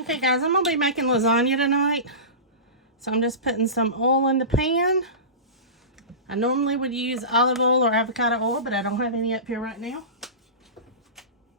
Okay guys, I'm going to be making lasagna tonight. So I'm just putting some oil in the pan. I normally would use olive oil or avocado oil, but I don't have any up here right now.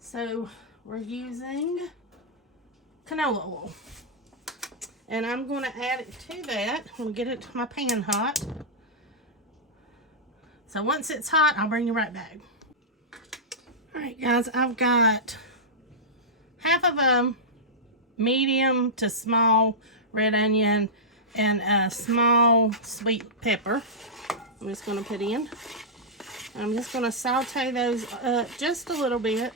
So we're using canola oil. And I'm going to add it to that. I'm going to get my pan hot. So once it's hot, I'll bring you right back. Alright guys, I've got half of a medium to small red onion and a small sweet pepper. I'm just going to put in. I'm just going to saute those up just a little bit.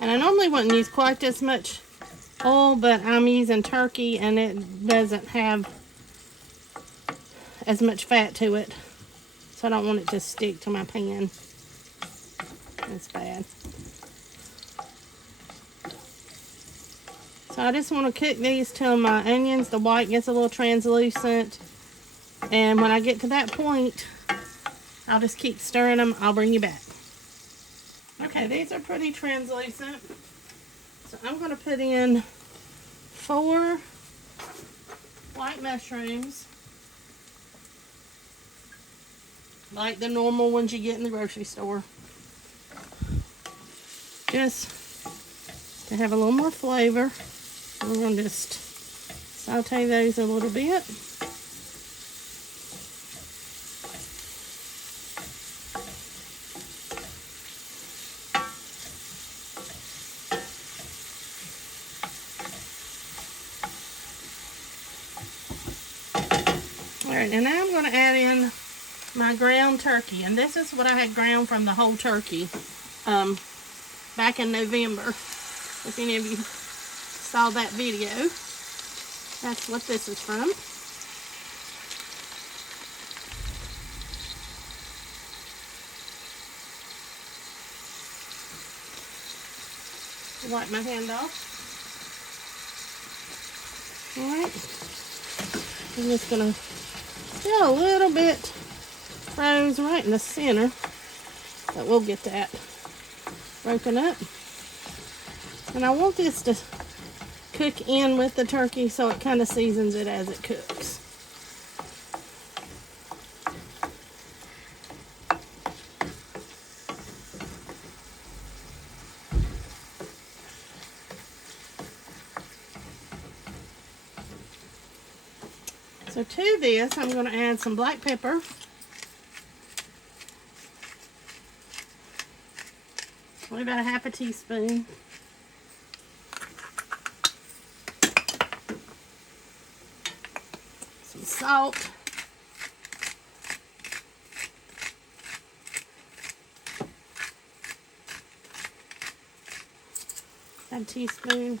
And I normally wouldn't use quite as much oil, but I'm using turkey and it doesn't have as much fat to it. So I don't want it to stick to my pan. That's bad. So I just want to cook these till my onions, the white gets a little translucent. And when I get to that point, I'll just keep stirring them. I'll bring you back. Okay, these are pretty translucent. So I'm going to put in 4 white mushrooms. Like the normal ones you get in the grocery store. Just to have a little more flavor. We're going to just saute those a little bit. Alright, and now I'm going to add in my ground turkey. And this is what I had ground from the whole turkey back in November. If any of you saw that video, that's what this is from. Wipe my hand off. Alright. I'm just going to get a little bit froze right in the center. But we'll get that broken up. And I want this to cook in with the turkey so it kind of seasons it as it cooks. So to this, I'm going to add some black pepper. Probably about a half a teaspoon. Some salt. A teaspoon.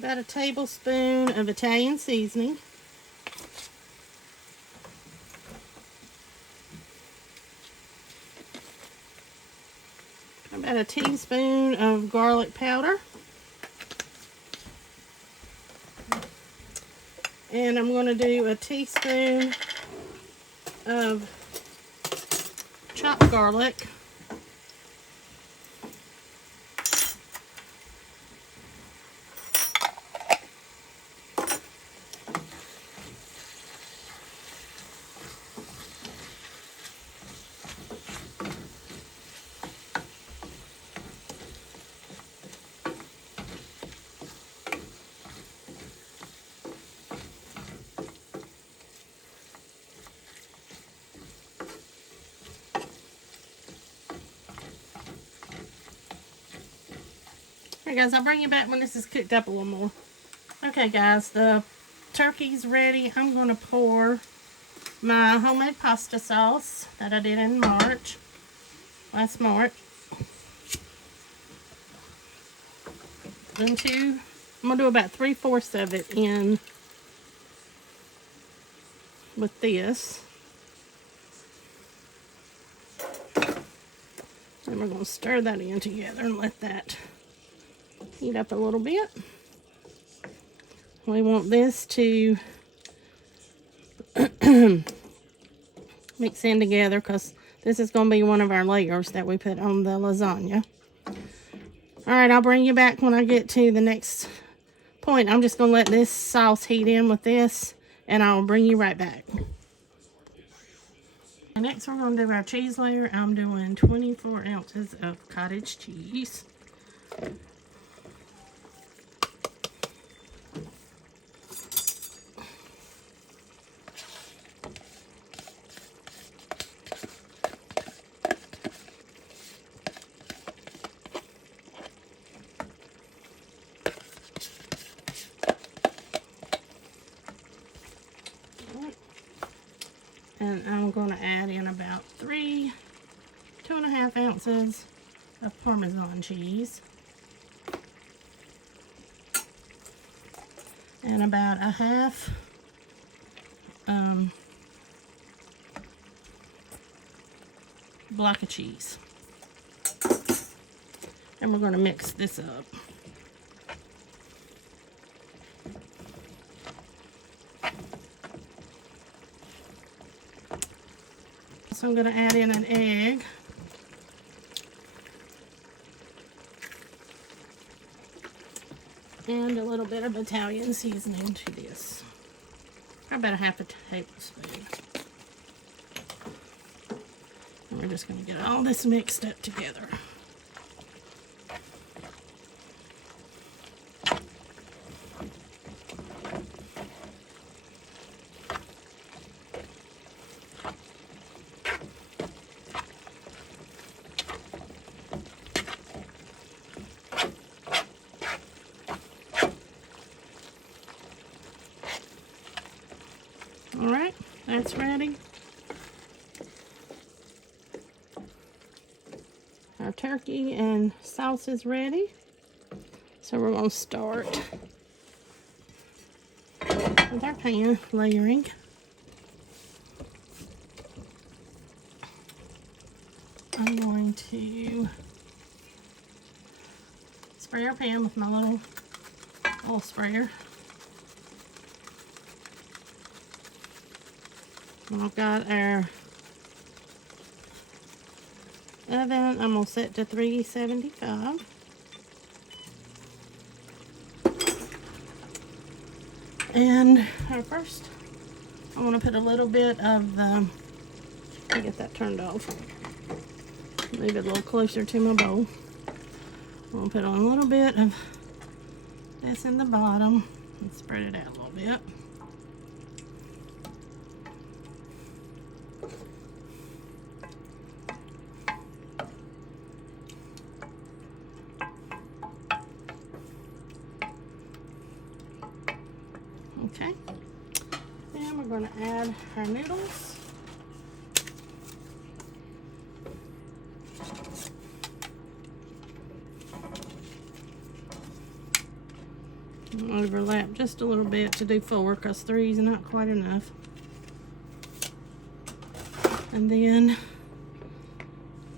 About a tablespoon of Italian seasoning. About a teaspoon of garlic powder. And I'm going to do a teaspoon of chopped garlic. Alright guys, I'll bring you back when this is cooked up a little more. Okay guys, the turkey's ready. I'm going to pour my homemade pasta sauce that I did in last March. I'm going to do about 3/4 of it in with this. And we're going to stir that in together and let that heat up a little bit. We want this to mix in together because this is going to be one of our layers that we put on the lasagna. All right, I'll bring you back when I get to the next point. I'm just going to let this sauce heat in with this, and I'll bring you right back. Next, we're going to do our cheese layer. I'm doing 24 ounces of cottage cheese. And I'm going to add in about 2.5 ounces of Parmesan cheese. And about a half block of cheese. And we're going to mix this up. So I'm going to add in an egg. And a little bit of Italian seasoning to this. About a half a tablespoon. And we're just going to get all this mixed up together. All right, that's ready. Our turkey and sauce is ready. So we're going to start with our pan layering. I'm going to spray our pan with my little oil sprayer. And I've got our oven, I'm going to set to 375. And first, I want to put a little bit of the, let me get that turned off. Move it a little closer to my bowl. I'm going to put on a little bit of this in the bottom and spread it out a little bit. Okay, then we're going to add our noodles. Overlap just a little bit to do 4 because 3 is not quite enough. And then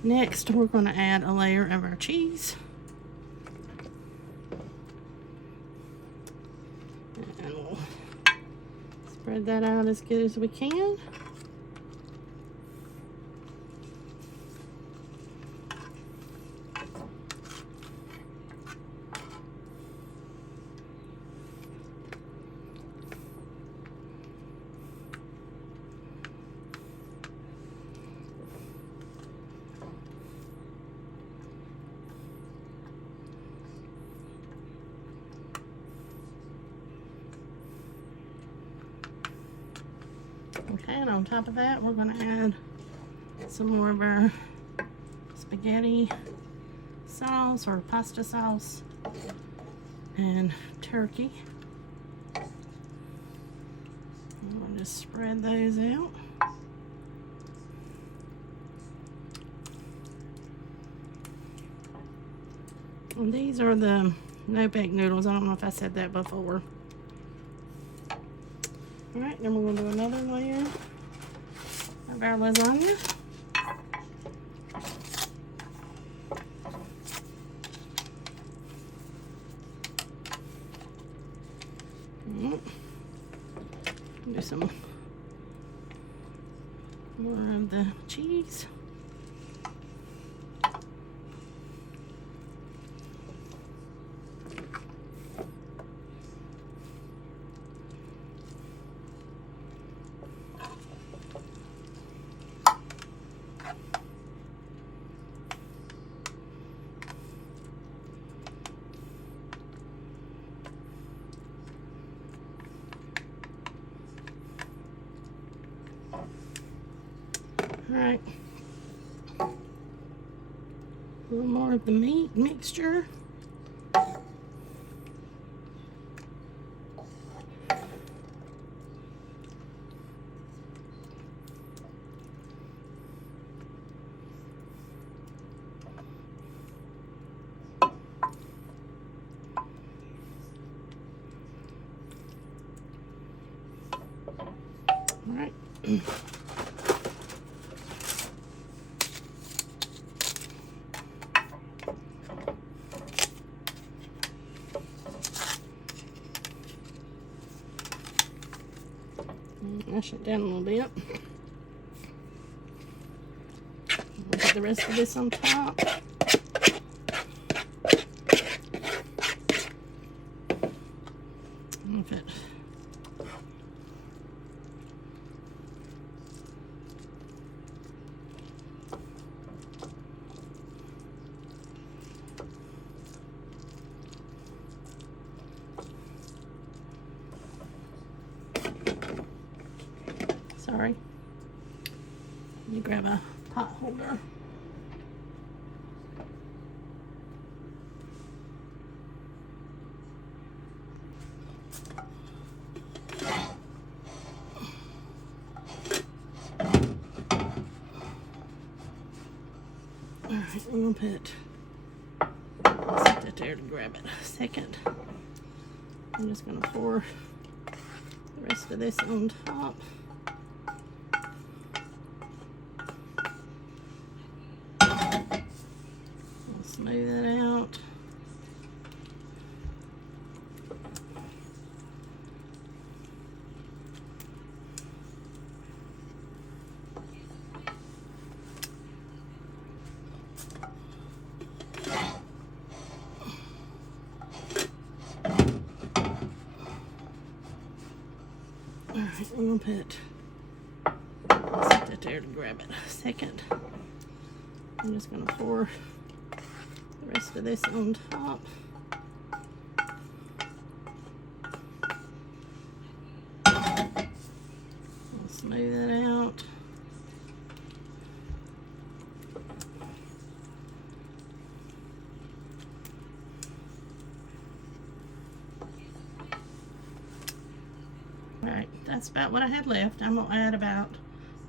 next we're going to add a layer of our cheese. And we'll spread that out as good as we can. Okay, and on top of that, we're going to add some more of our spaghetti sauce or pasta sauce and turkey. I'm going to just spread those out. And these are the no-bake noodles. I don't know if I said that before. Alright, then we're going to do another layer of our lasagna. Do some more of the cheese. Alright, a little more of the meat mixture. Alright. Mash it down a little bit. I'll put the rest of this on top. Move it. Sorry. Let me grab a pot holder. Alright, I'm gonna set that there to grab it a second. I'm just gonna pour the rest of this on top. Smooth it out. Alright, I'm gonna set that there to grab it a second. I'm just gonna pour the rest of this on top. I'll smooth it out. Alright, that's about what I had left. I'm going to add about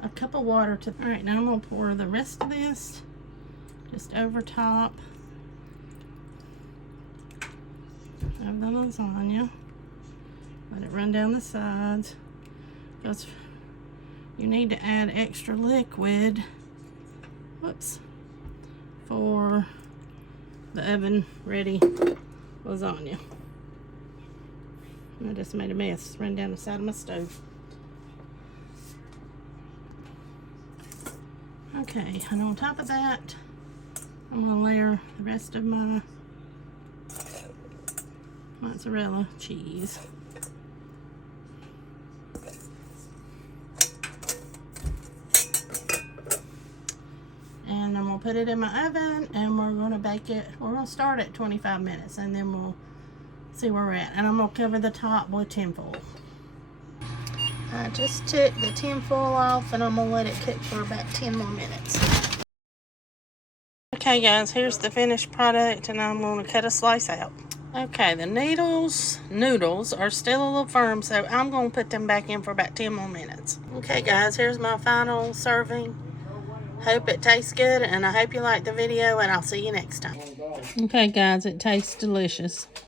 a cup of water to. Alright, now I'm going to pour the rest of this just over top of the lasagna. Let it run down the sides, because you need to add extra liquid, whoops, for the oven ready lasagna. I just made a mess, ran down the side of my stove. Okay, and on top of that, I'm going to layer the rest of my mozzarella cheese. And I'm going to put it in my oven, and we're going to bake it. We're going to start at 25 minutes, and then we'll see where we're at. And I'm going to cover the top with tinfoil. I just took the tinfoil off, and I'm going to let it cook for about 10 more minutes. Okay guys, here's the finished product, and I'm going to cut a slice out. Okay, the noodles are still a little firm, so I'm going to put them back in for about 10 more minutes. Okay guys, here's my final serving. Hope it tastes good, and I hope you like the video, and I'll see you next time. Okay guys, it tastes delicious.